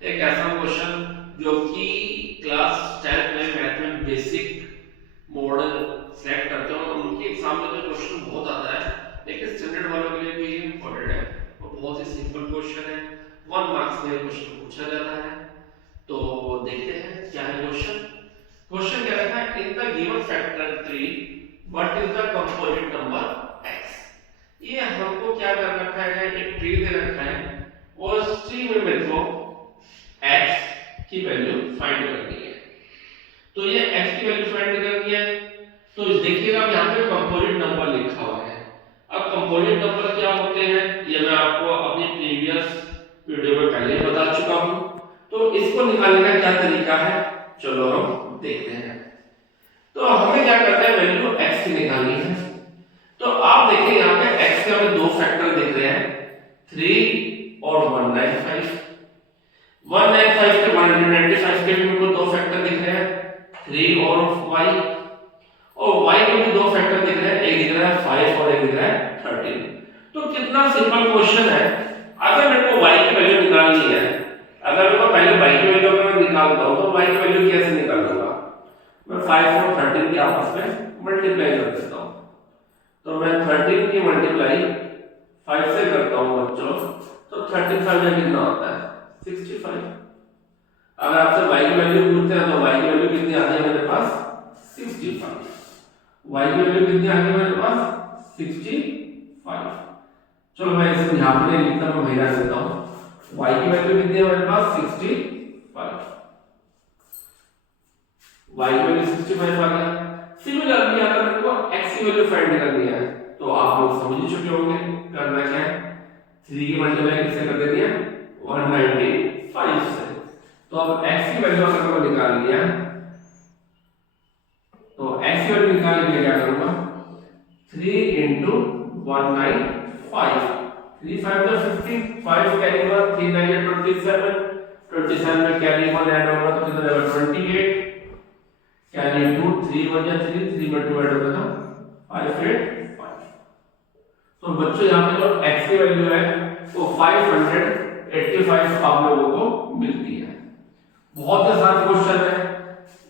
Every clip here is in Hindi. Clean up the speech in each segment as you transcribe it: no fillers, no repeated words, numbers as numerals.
एक ऐसा क्वेश्चन जो कि क्लास 10 में मैथ में बेसिक मॉडल सेलेक्ट करते हो उनके एग्जाम में तो क्वेश्चन बहुत आता है, लेकिन स्टैंडर्ड वालों के लिए भी इम्पोर्टेंट है और बहुत ही सिंपल क्वेश्चन है। 1 मार्क्स में क्वेश्चन पूछा जाता है। तो देखते हैं क्या है क्वेश्चन। क्वेश्चन क्या रखा है, in the given factor tree what is the composite number x। ये हमको क्या कर रखा है, एक ट्री दे रखा है और उस ट्री में मेरे को x की वैल्यू फाइंड करनी है। तो ये x की वैल्यू फाइंड करनी है, तो देखिएगा यहाँ पे कंपोजिट नंबर लिखा हुआ है। अब कंपोजिट नंबर क्या होते हैं ये मैं आपको अपनी प्रीवियस वीडियो में पहले ही बता चुका हूँ। तो इसको निकालने का क्या तरीका है, चलो हम देखते हैं। तो हमें क्या करना है, वैल्यू x की निकालनी है। तो आप देखिए यहाँ पे x के हमें दो फैक्टर दिख रहे हैं, 3 और 195। 195 के 195 के भी हमको दो फैक्टर दिख रहे हैं, 3 और y। और y के भी दो फैक्टर दिख रहे हैं, एक दिख रहा है 5 और एक दिख रहा है 13। तो कितना सिंपल क्वेश्चन है। अगर मेरे को y की वैल्यू निकालनी है, अगर मेरे को पहले y की वैल्यू अगर मैं निकालता हूं तो y की वैल्यू कैसे निकालूंगा, मैं 5 और 13 के आपस में मल्टीप्लाई कर देता हूं। तो मैं 13 की मल्टीप्लाई 5 से करता हूं बच्चों, तो 35 में कितना होता है 65। अगर आपसे y की वैल्यू पूछते हैं तो y की वैल्यू कितनी आती है मेरे पास 65। y की वैल्यू कितनी आ गई मेरे पास 65। चलो मैं इसे यहां पे नहीं लिखता, मैं महीना देता हूं। y की वैल्यू कितनी है मेरे पास 65, y की वैल्यू 65 आ गया। सिमिलरली अगर मेरे को x की वैल्यू फाइंड करनी है तो आप लोग समझ ही चुके होंगे करना क्या है, 3 की मल्टीप्लाई किससे कर देनी है 195 से। तो अब x की वैल्यू अगर मैं निकाल लिया तो x की वैल्यू निकालने के लिए क्या करूंगा, 3 into 195, 3 5 तो 50, 5 कैरी हुआ, 3 9 या 27, 27 में कैरी 1 ऐड होगा तो कितना रहेगा 28, कैरी 2, 3 1 या 3, 3 में 2 ऐड होगा तो 5 8 5। तो बच्चों यहाँ पे जो x की वैल्यू है वो 585 आप लोगों को मिलती है। बहुत आसान क्वेश्चन है।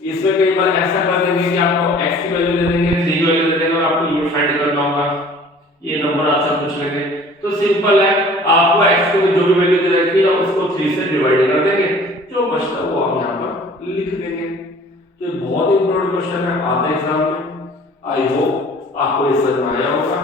इसमें कई बार ऐसा कर देंगे कि आपको x की वैल्यू दे देंगे, 3 की वैल्यू दे देंगे और आपको लिमिट फाइंड करना होगा, ये नंबर आपसे पूछ लेंगे। तो सिंपल है, आपको x की जो भी वैल्यू दे रखी है उसको 3 से डिवाइड कर देंगे, जो बचता है वो हम यहाँ पर लिख देंगे। तो बहुत इंपॉर्टेंट क्वेश्चन है, आता है एग्जाम में। आई होप आपको ये समझ में आया होगा।